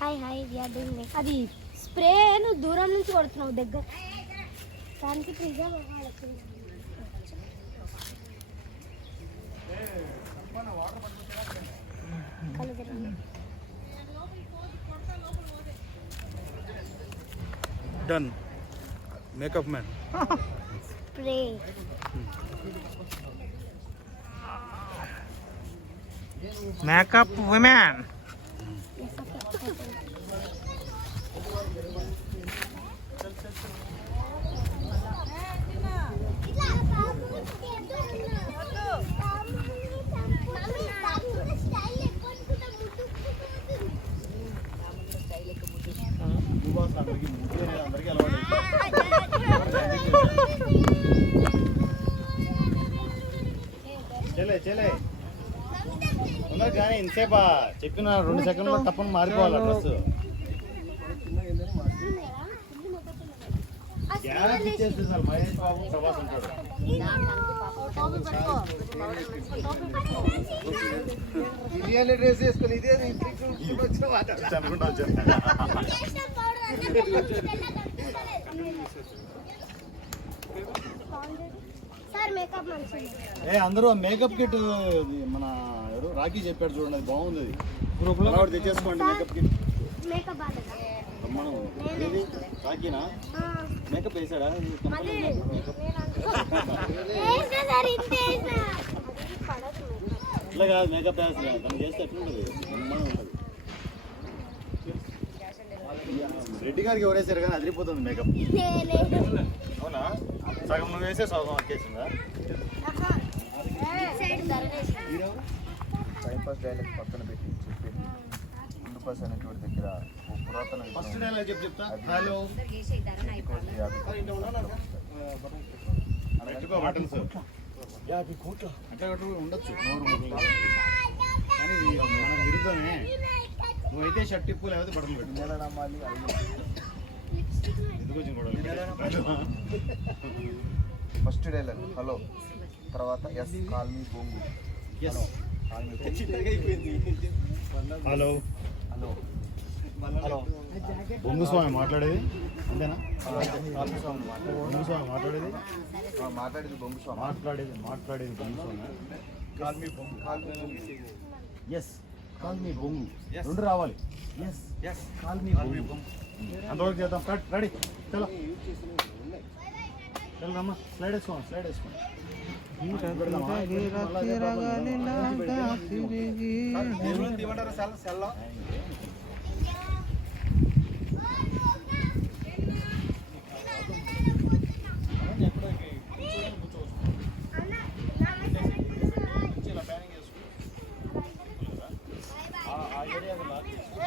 hi hi we are doing make అది spray నువ్వు దూరం నుంచి కొడుతున్నావు దగ్గర దానికి ప్రిజర్వ్ అవ్వాలి కళ్ళు తిరిగి done makeup man spray makeup women అందరికీ అలవాటు కానీ ఇంతసేపా చెప్పిన రెండు సెకండ్లో తప్పని మారిపోవాలి డ్రెస్? సార్ మహేష్ బాబు ప్రభాస్ ఉంటాడు. బిర్యానీ డ్రెస్ వేసుకొని ఇదే అనుకుంటా వచ్చాను. ఏ అందరూ మేకప్ కిట్ మన ఎవరు రాఖీ చెప్పాడు చూడండి అది బాగుంది. అది గ్రూప్లో తెచ్చేసుకోండి మేకప్ కిట్ రాఖీనా? మేకప్ వేసాడా? ఇట్లా కాదు మేకప్ వేస్తా తను చేస్తే ఎట్లుంటుంది? ఉంటుంది. రెడ్డి గారికి ఎవరేసారు కానీ అదిరిపోతుంది మేకప్ అవునా? సగం నువ్వు వేసే సగం అక్కేసిందా? డైలాగ్ పక్కన పెట్టి చెప్పేది ముందు పాస్ అనేటువంటి దగ్గర ఓ పురాతన ఫస్ట్ విగ్రహం డైలాగ్ చెప్పి చెప్తా. హలో. కోటి యాభై కోట్ల. కూడా ఉండొచ్చు. కానీ మనకు విరుద్ధమే. నువ్వైతే షర్ట్ టిప్పు లేకపోతే బటన్ పెట్టు. నెల నమ్మాలి ఐదు ఎందుకు వచ్చింది గొడవ ఫస్ట్ డైలాగ్ హలో. తర్వాత ఎస్ కాల్ మీ బొంగు. ఎస్. హలో. హలో. హలో. బొంగు స్వామి మాట్లాడేది? అంతేనా? కాల్ మీ స్వామి మాట్లాడు బొంగు స్వామి మాట్లాడేది? మాట్లాడేది బొంగు స్వామి. మాట్లాడేది మాట్లాడేది బొంగు స్వామి. కాల్ మీ బొంగు కాల్ మీ బొంగు. ఎస్ కాల్ మీ బొంగు. రెండు రావాలి. ఎస్ ఎస్ కాల్ మీ బొంగు. అంతవరకు చేద్దాం. రెడీ. చలో. వెళ్ళమ్మా స్లైడ్ వేసుకోండి స్లైడ్ వేసుకోండి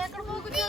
ఎక్కడ పోతుంది